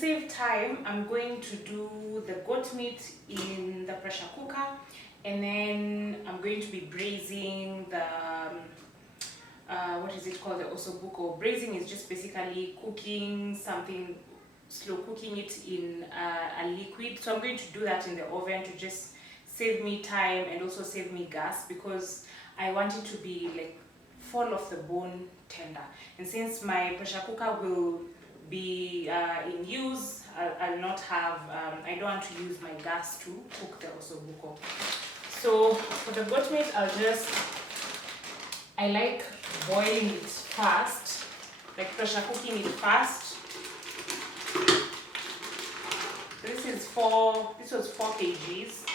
save time, I'm going to do the goat meat in the pressure cooker, and then I'm going to be braising the what is it called, the ossobuco. Braising is just basically cooking something, slow cooking it in a liquid. So I'm going to do that in the oven to just save me time and also save me gas, because I want it to be like fall off the bone tender. And since my pressure cooker will be in use, I'll not have, I don't want to use my gas to cook the ossobuco. So for the goat meat, I like boiling it fast, like pressure cooking it fast. This was 4 kgs.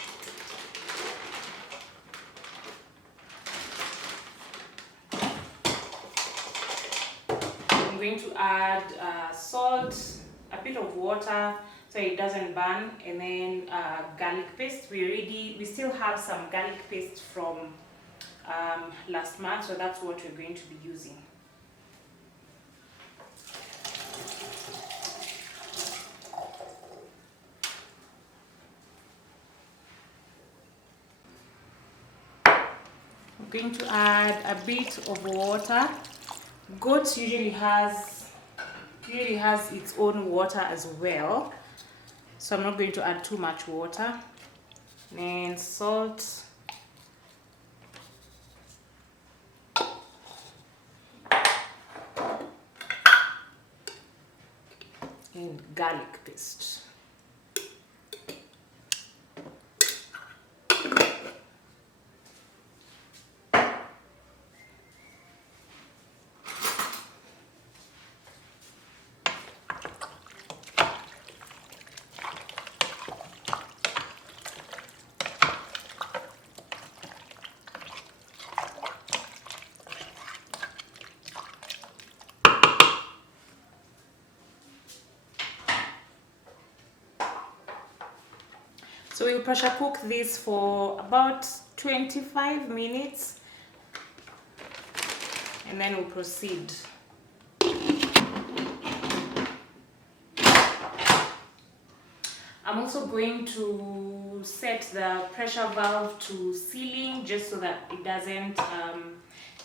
I'm going to add salt, a bit of water so it doesn't burn, and then garlic paste. We still have some garlic paste from last month, so that's what we're going to be using. I'm going to add a bit of water. Goat usually has its own water as well, so I'm not going to add too much water. And then salt. And garlic paste. So we'll pressure cook this for about 25 minutes and then we'll proceed. I'm also going to set the pressure valve to sealing just so that it doesn't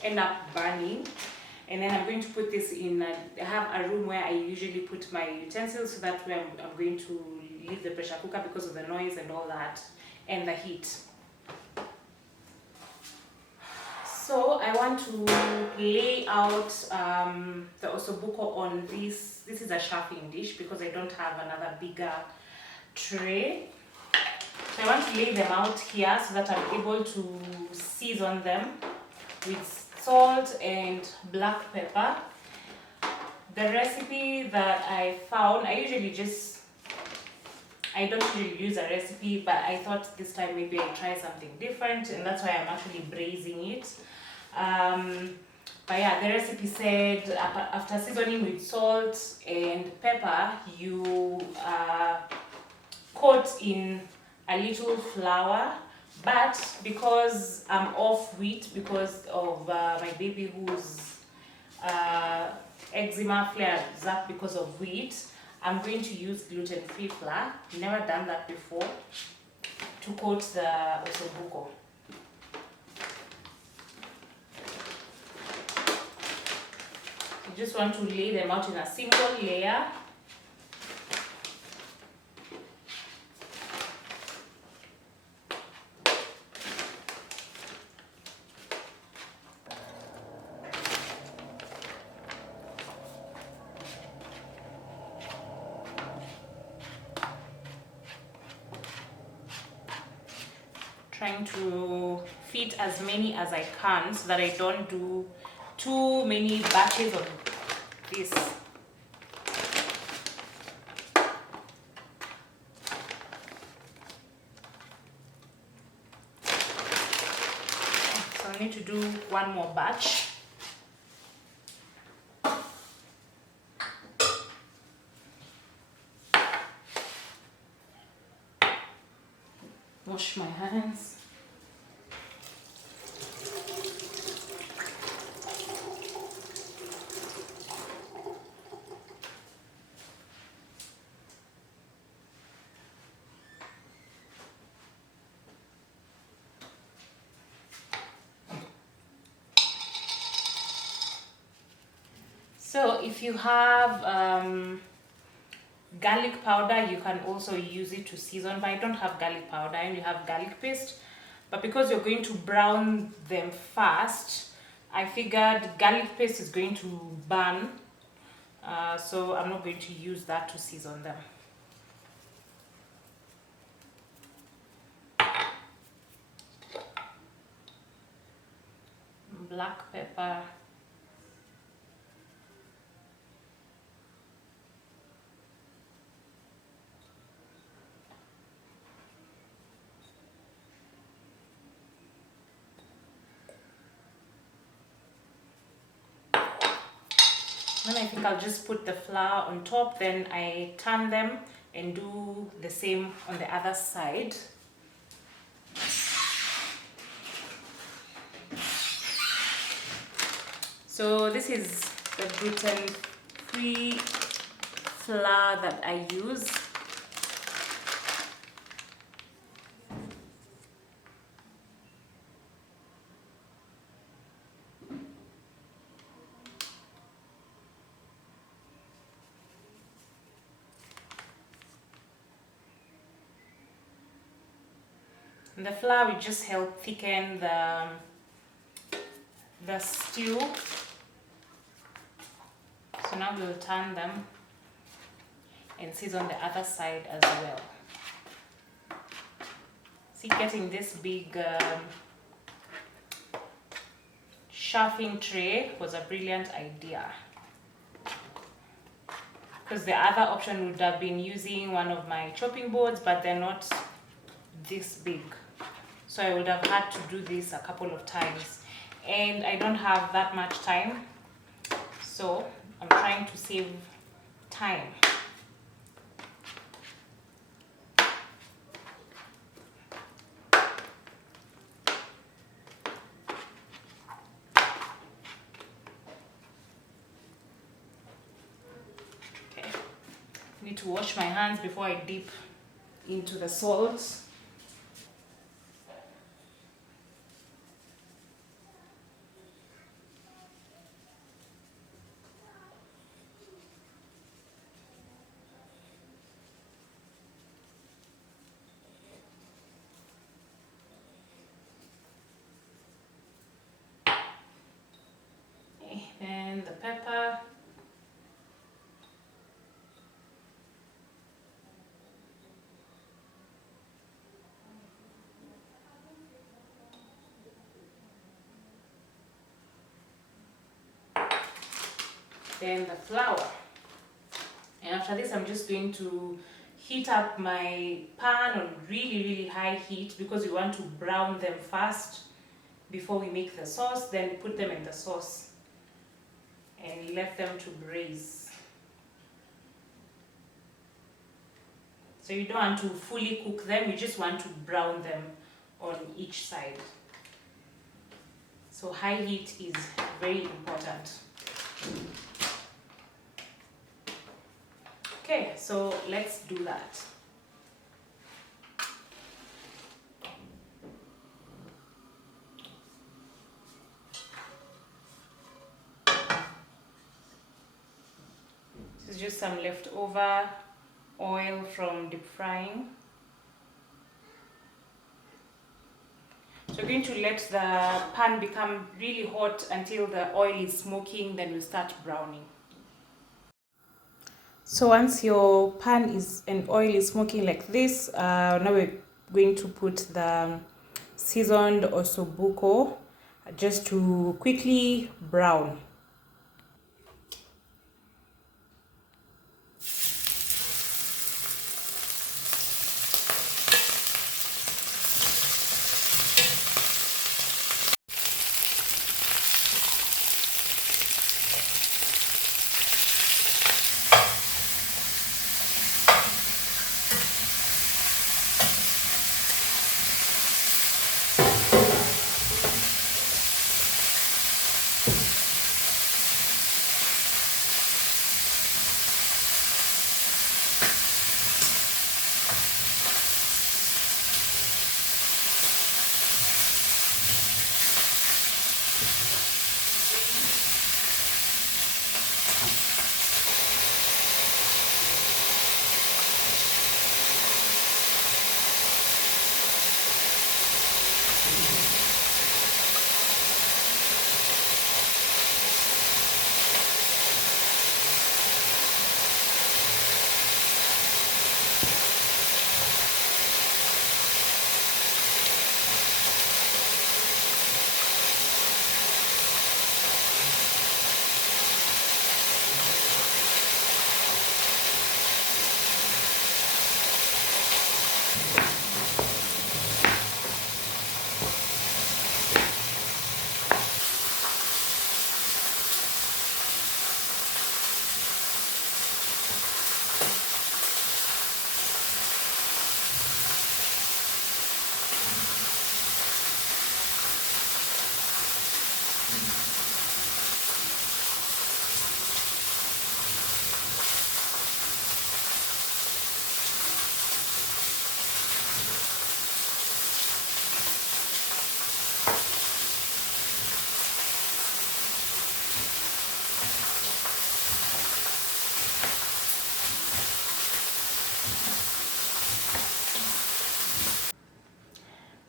end up burning. And then I'm going to put this in, I have a room where I usually put my utensils, so that way I'm going to leave the pressure cooker because of the noise and all that, and the heat. So I want to lay out the ossobuco on this. This is a chafing dish because I don't have another bigger tray. So I want to lay them out here so that I'm able to season them with salt and black pepper. The recipe that I found, I don't usually use a recipe, but I thought this time maybe I'll try something different, and that's why I'm actually braising it. But yeah, the recipe said after seasoning with salt and pepper, you coat in a little flour. But because I'm off wheat because of my baby whose eczema flares up because of wheat, I'm going to use gluten-free flour. Never done that before, to coat the ossobuco. You just want to lay them out in a single layer. Trying to fit as many as I can so that I don't do too many batches of this. So I need to do one more batch. Wash my hands. So if you have garlic powder, you can also use it to season, but I don't have garlic powder. I only have garlic paste. But because you're going to brown them fast, I figured garlic paste is going to burn, so I'm not going to use that to season them. Black pepper. Then I think I'll just put the flour on top, then I turn them and do the same on the other side. So this is the gluten-free flour that I use. And the flour will just help thicken the stew. So now we'll turn them and season the other side as well. See, getting this big chafing tray was a brilliant idea, because the other option would have been using one of my chopping boards, but they're not this big. So I would have had to do this a couple of times, and I don't have that much time, so I'm trying to save time. Okay, need to wash my hands before I dip into the salt. And the pepper. Then the flour. And after this, I'm just going to heat up my pan on really high heat, because we want to brown them fast before we make the sauce. Then put them in the sauce and let them to braise. So you don't want to fully cook them, you just want to brown them on each side. So high heat is very important. Okay, so let's do that. This is just some leftover oil from deep frying. So we're going to let the pan become really hot until the oil is smoking, then we'll start browning. So once your pan is and oil is smoking like this, now we're going to put the seasoned ossobuco just to quickly brown.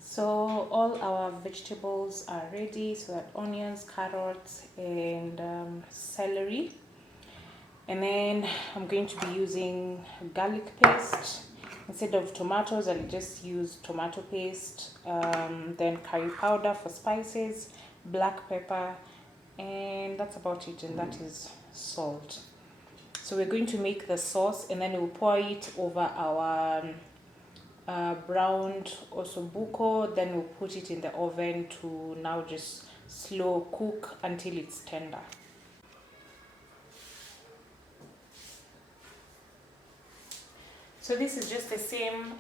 So all our vegetables are ready, so that onions, carrots, and celery. And then I'm going to be using garlic paste. Instead of tomatoes, I'll just use tomato paste, then curry powder for spices, black pepper, and that's about it, and that is salt. So we're going to make the sauce, and then we'll pour it over our browned ossobuco. Then we'll put it in the oven to now just slow cook until it's tender. So this is just the same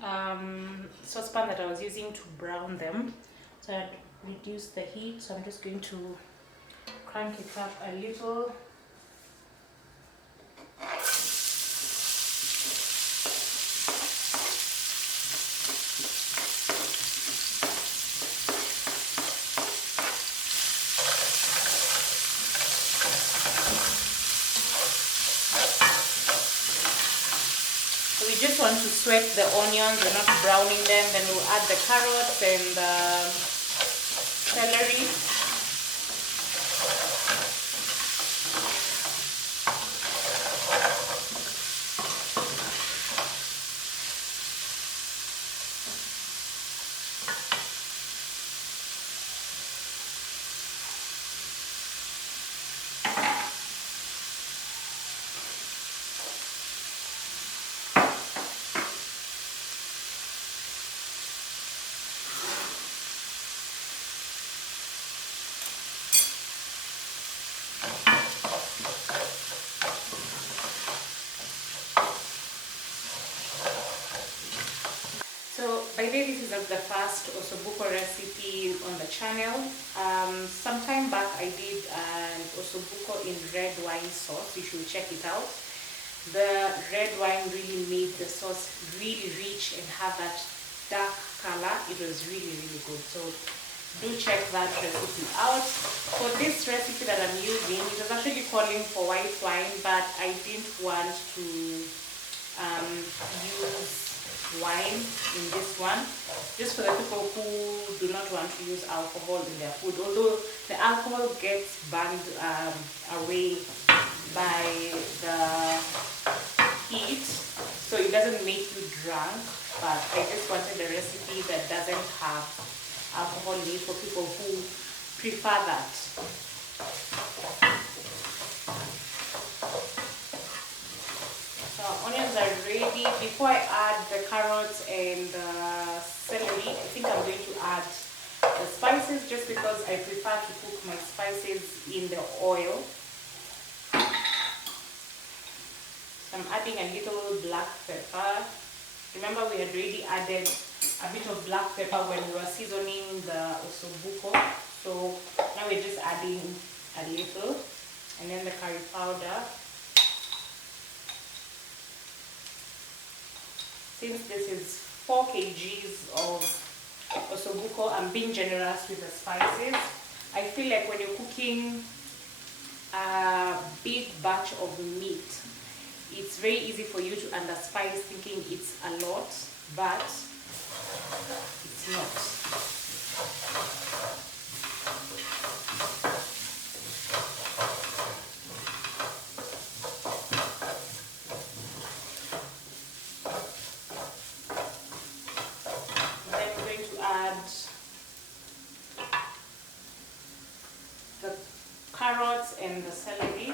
saucepan that I was using to brown them. So I reduced the heat, so I'm just going to crank it up a little. So we just want to sweat the onions, we're not browning them. Then we'll add the carrots and the celery. So by the way, this is not the first ossobuco recipe on the channel. Some time back I did an ossobuco in red wine sauce. You should check it out. The red wine really made the sauce really rich and have that dark color. It was really good. So do check that recipe out. For this recipe that I'm using, it was actually calling for white wine, but I didn't want to use wine in this one, just for the people who do not want to use alcohol in their food, although the alcohol gets burned away by the heat, so it doesn't make you drunk. But I just wanted a recipe that doesn't have alcohol in it for people who prefer that. Onions are ready. Before I add the carrots and the celery, I think I'm going to add the spices, just because I prefer to cook my spices in the oil. So I'm adding a little black pepper. Remember, we had already added a bit of black pepper when we were seasoning the ossobuco. So now we're just adding a little, and then the curry powder. Since this is 4 kgs of ossobuco, I'm being generous with the spices. I feel like when you're cooking a big batch of meat, it's very easy for you to underspice thinking it's a lot, but it's not. The carrots and the celery.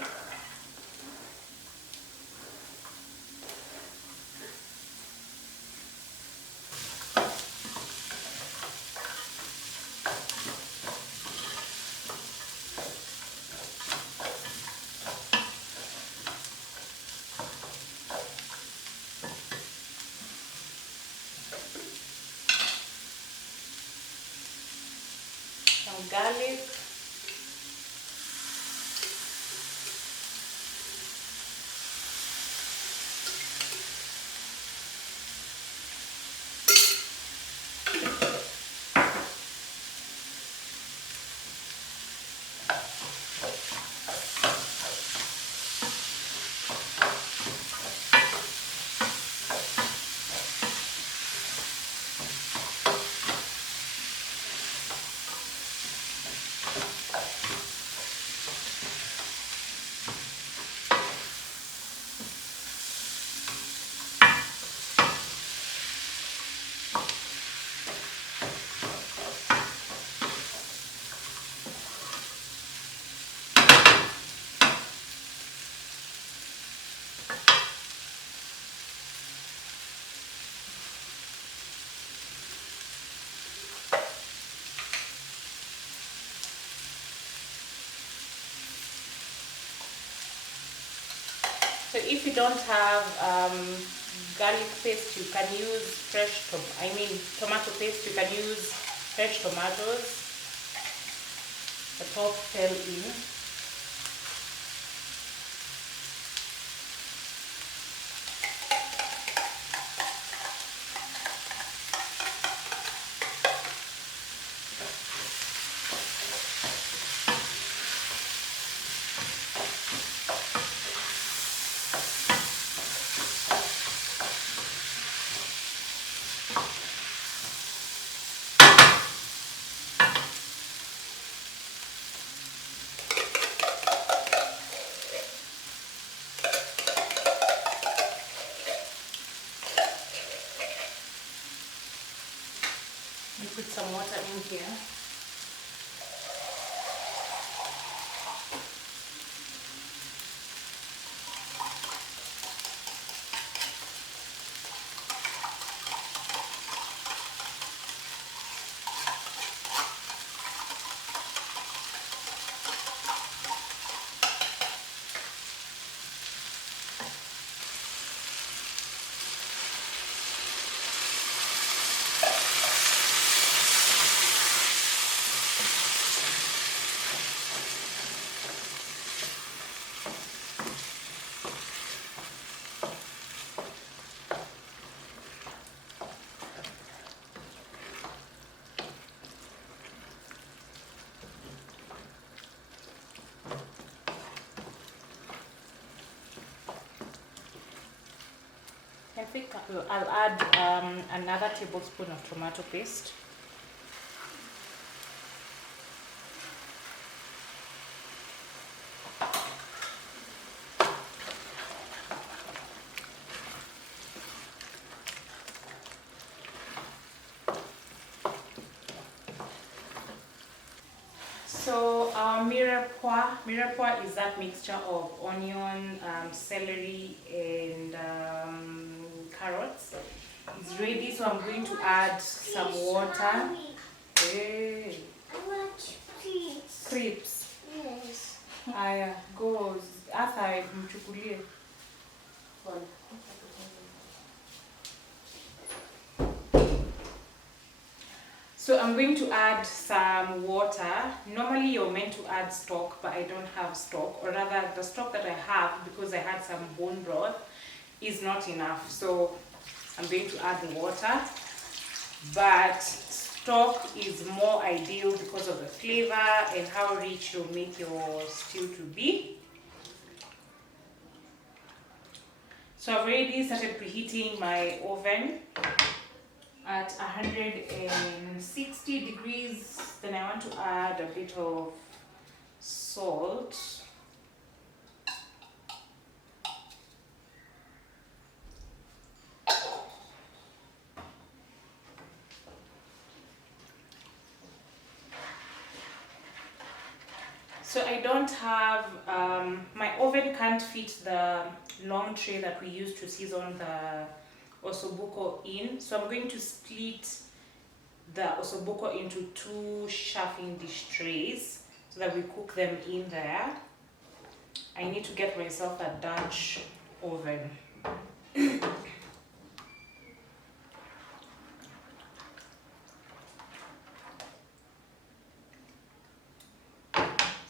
Some garlic. So if you don't have garlic paste, you can use tomato paste. You can use fresh tomatoes. The top fell in. You put some water in here. I think I'll add another tablespoon of tomato paste. So our mirepoix is that mixture of onion, celery, and carrots. It's ready, so I'm going to add some water. Hey. I want crepes. Crepes. Yes. Aya, goes. Asa mchukulie. So I'm going to add some water. Normally you're meant to add stock, but I don't have stock, or rather the stock that I have, because I had some bone broth, is not enough. So I'm going to add water, but stock is more ideal because of the flavor and how rich you'll make your stew to be. So I've already started preheating my oven at 160 degrees. Then I want to add a bit of salt. So I don't have, my oven can't fit the long tray that we use to season the ossobuco in. So I'm going to split the ossobuco into 2 chafing dish trays so that we cook them in there. I need to get myself a Dutch oven.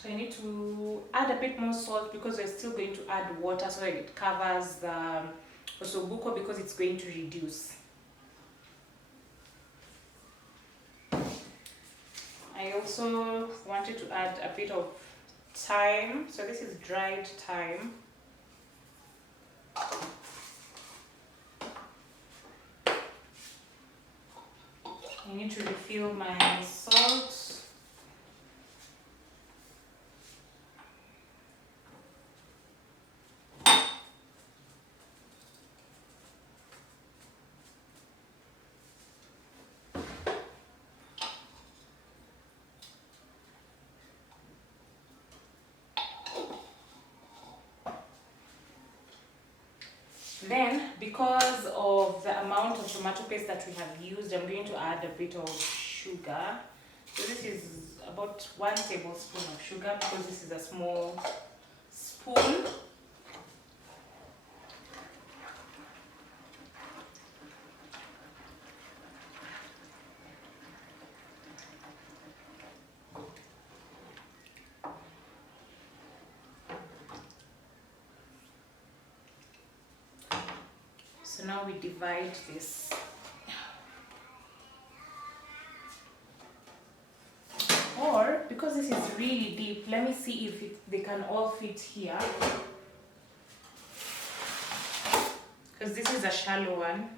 So I need to add a bit more salt because we're still going to add water so that it covers the ossobuco, because it's going to reduce. I also wanted to add a bit of thyme. So this is dried thyme. I need to refill my salt. Then, because of the amount of tomato paste that we have used, I'm going to add a bit of sugar. So this is about 1 tablespoon of sugar, because this is a small spoon. now we divide this. Or, because this is really deep, let me see if they can all fit here. Because this is a shallow one.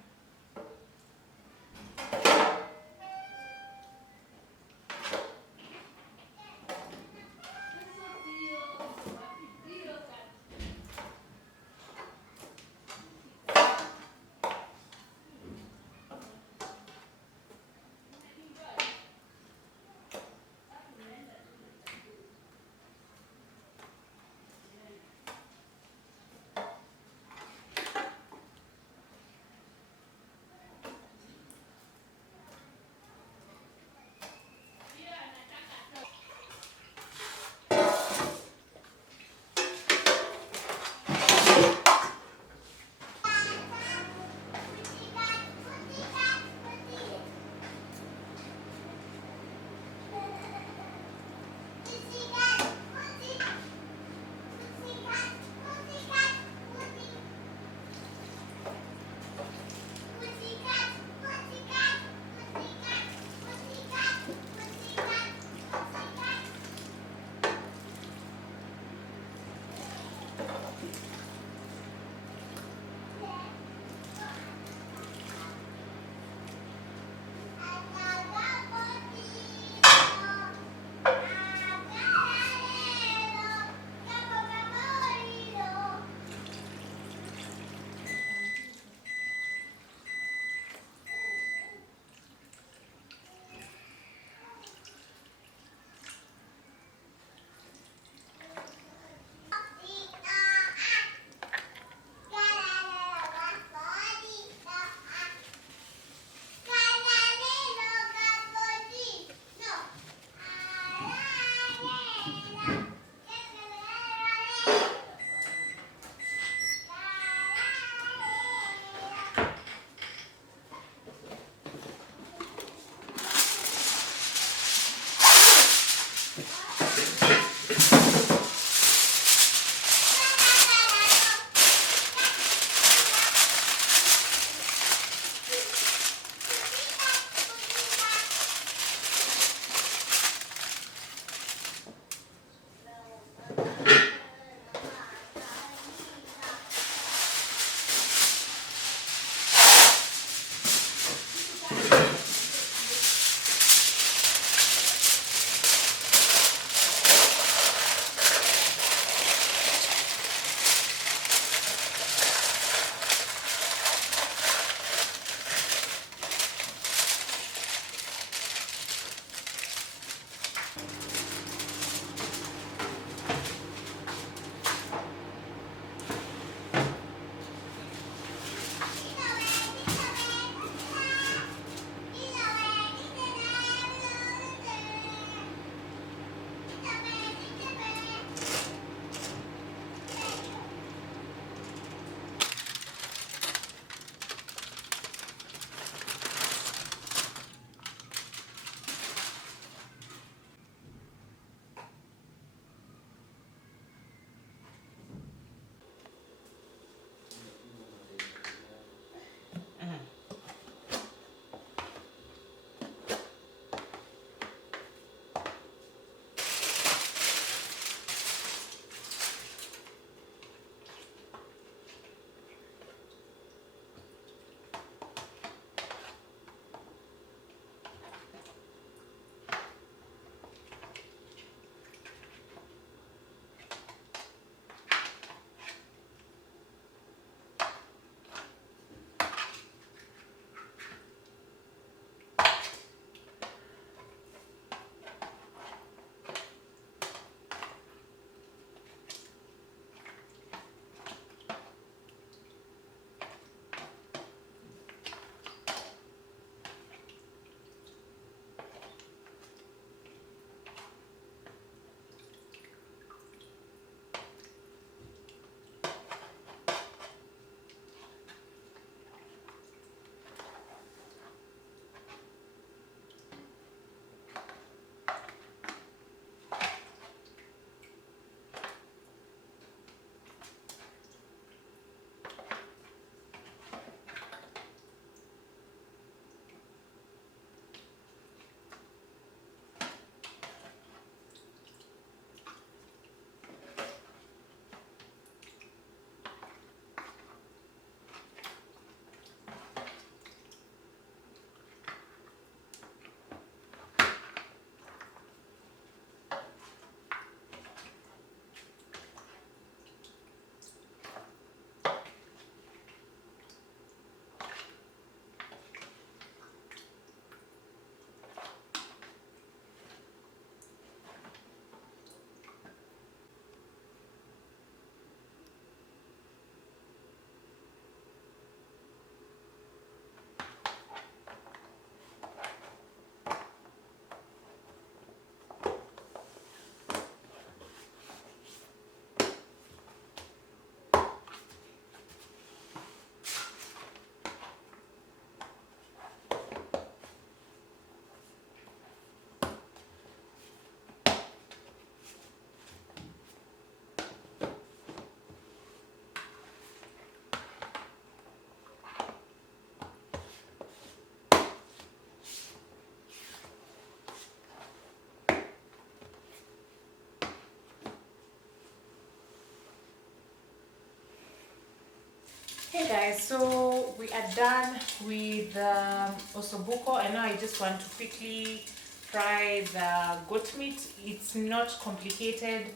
Hey guys, so we are done with the ossobuco, and now I just want to quickly fry the goat meat. It's not complicated.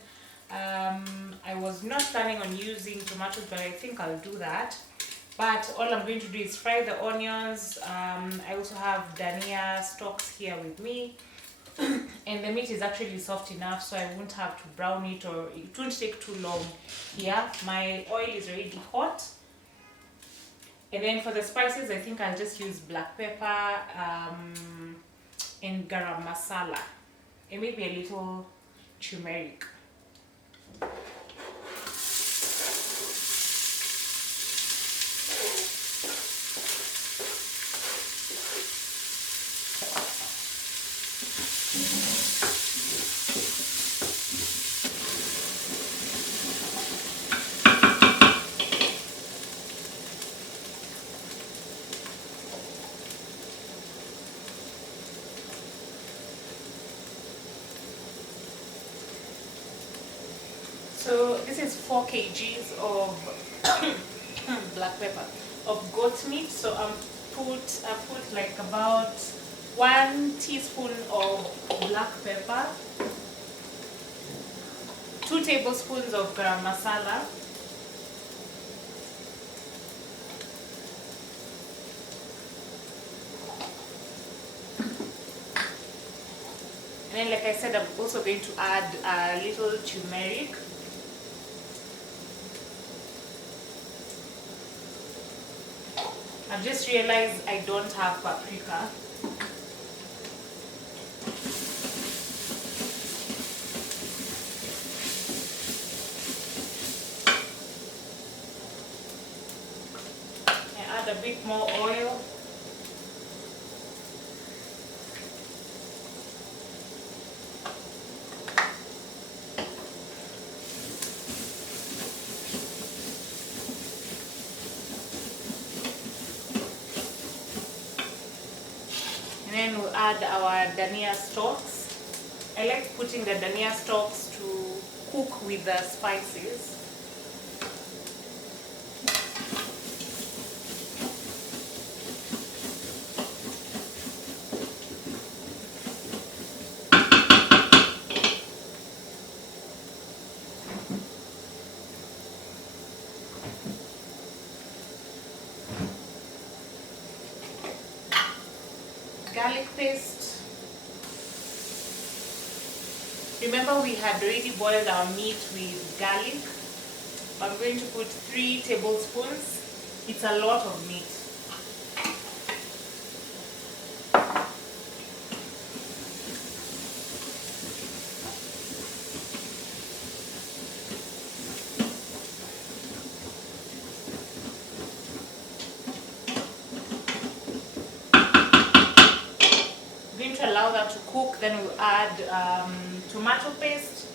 I was not planning on using tomatoes, but I think I'll do that. But all I'm going to do is fry the onions. I also have dania stalks here with me. And the meat is actually soft enough, so I won't have to brown it, or it won't take too long here. My oil is already hot. And then for the spices, I think I'll just use black pepper and garam masala, and maybe a little turmeric. So this is 4 kgs of black pepper, of goat meat. So I put like about 1 teaspoon of black pepper, 2 tablespoons of garam masala, and then, like I said, I'm also going to add a little turmeric. I've just realized I don't have paprika. I add a bit more oil. And then we'll add our dania stalks. I like putting the dania stalks to cook with the spices. Garlic paste. Remember, we had already boiled our meat with garlic. I'm going to put 3 tablespoons. It's a lot of meat. Allow that to cook, then we'll add tomato paste.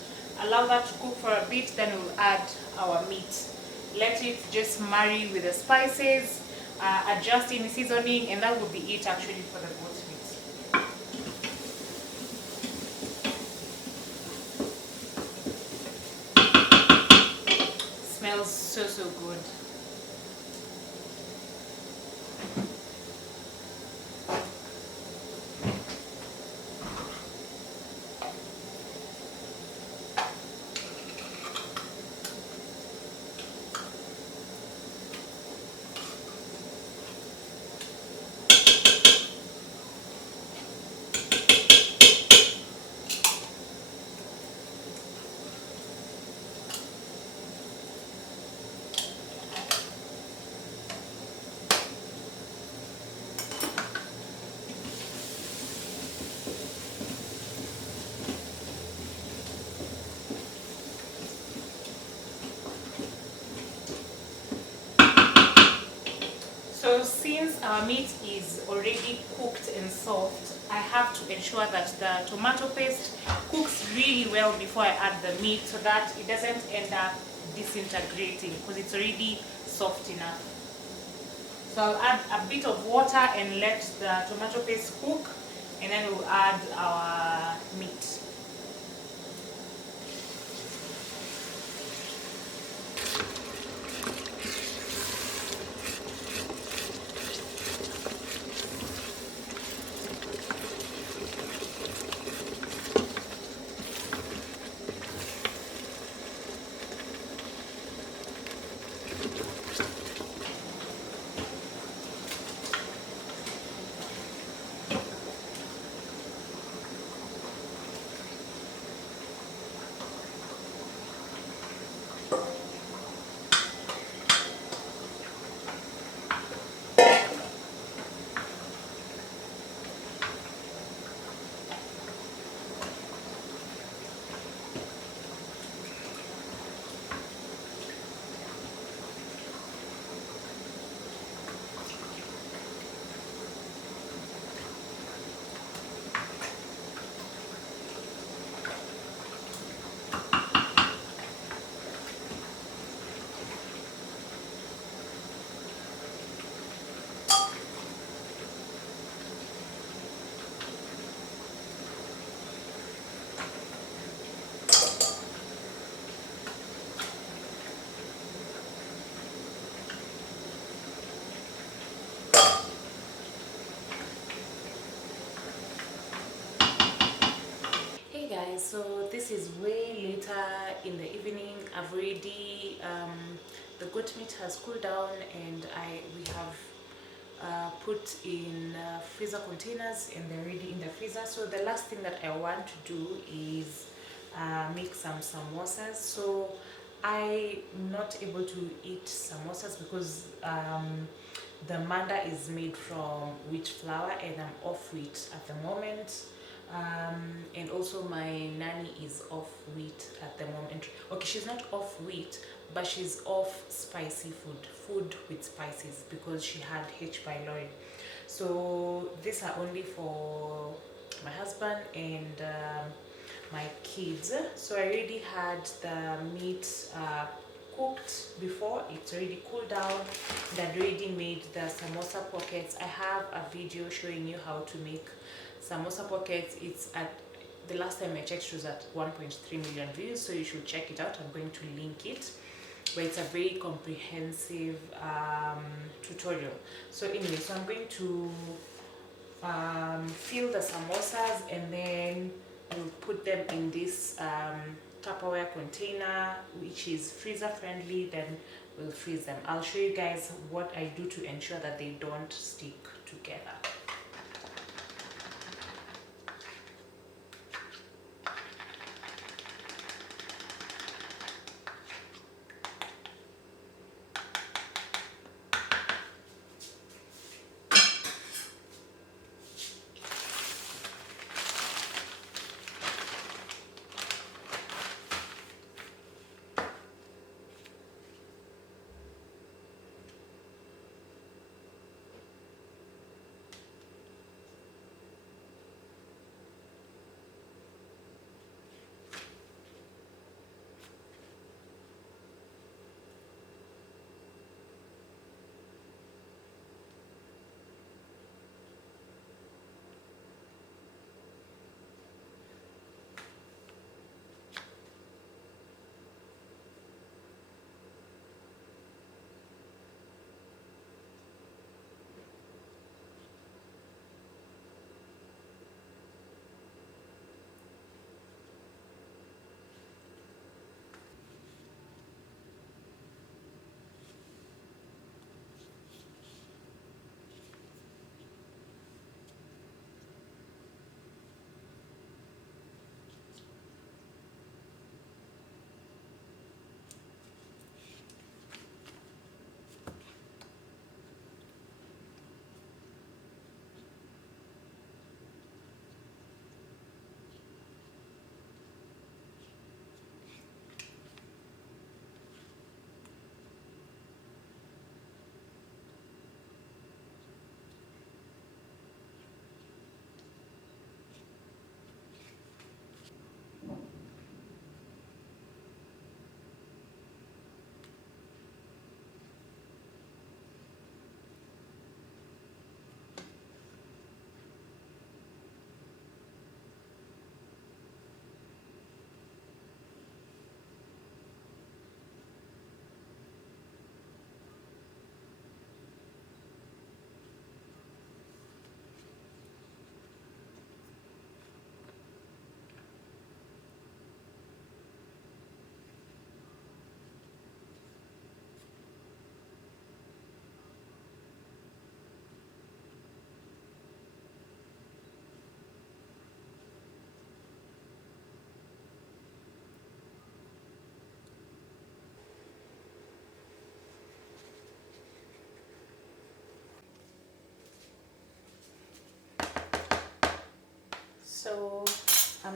Allow that to cook for a bit, then we'll add our meat. Let it just marry with the spices, adjust in seasoning, and that will be it actually for the goat meat. Smells so good. So since our meat is already cooked and soft, I have to ensure that the tomato paste cooks really well before I add the meat, so that it doesn't end up disintegrating, because it's already soft enough. So I'll add a bit of water and let the tomato paste cook, and then we'll add our meat. Hey guys, so this is way later in the evening. I've already the goat meat has cooled down, and we have put in freezer containers, and they're already in the freezer. So the last thing that I want to do is make some samosas. So I'm not able to eat samosas because the manda is made from wheat flour, and I'm off wheat at the moment. And also my nanny is off wheat at the moment. Okay, she's not off wheat, but she's off spicy food with spices, because she had H. pylori. So these are only for my husband and my kids. So I already had the meat cooked before. It's already cooled down, and I'd already made the samosa pockets. I have a video showing you how to make samosa pockets. It's at the last time I checked, it was at 1.3 million views, so you should check it out. I'm going to link it, but it's a very comprehensive tutorial. So anyway, so I'm going to fill the samosas, and then we'll put them in this Tupperware container, which is freezer friendly. Then we'll freeze them. I'll show you guys what I do to ensure that they don't stick together.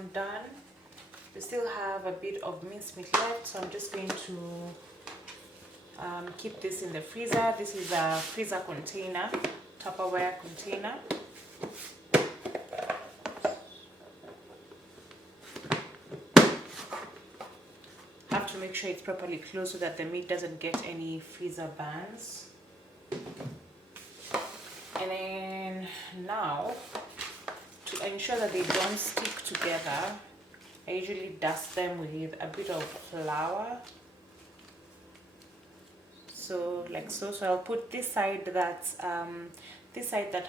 I'm done. We still have a bit of mincemeat left, so I'm just going to keep this in the freezer. This is a freezer container, Tupperware container. Have to make sure it's properly closed so that the meat doesn't get any freezer burns. And then now, to ensure that they don't stick together, I usually dust them with a bit of flour. So like so. So I'll put this side that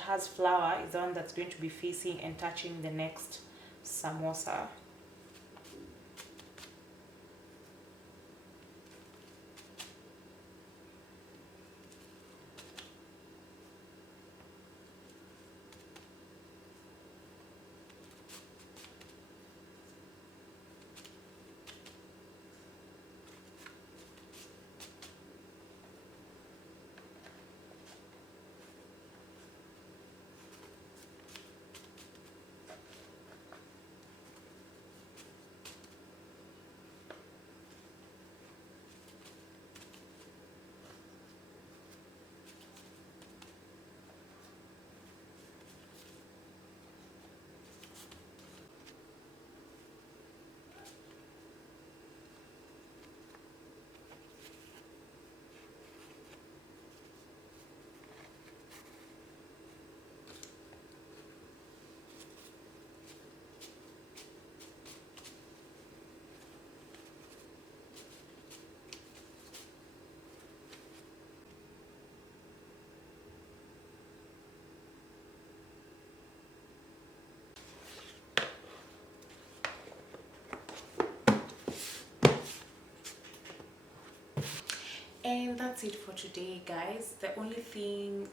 has flour is the one that's going to be facing and touching the next samosa. And that's it for today, guys. The only thing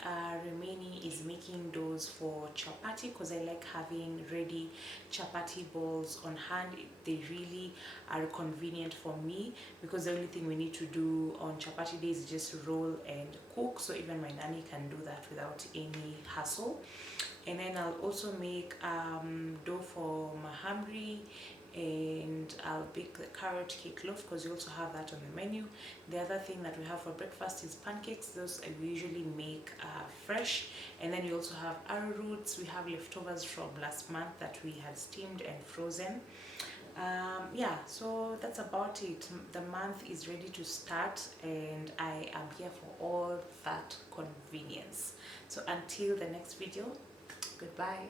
remaining is making those for chapati, because I like having ready chapati balls on hand. They really are convenient for me, because the only thing we need to do on chapati days is just roll and cook, so even my nanny can do that without any hassle. And then I'll also make dough for mahamri, and I'll bake the carrot cake loaf, because we also have that on the menu. The other thing that we have for breakfast is pancakes. Those we usually make fresh. And then we also have arrowroots. We have leftovers from last month that we had steamed and frozen. Yeah, so that's about it. The month is ready to start, and I am here for all that convenience. So until the next video, goodbye.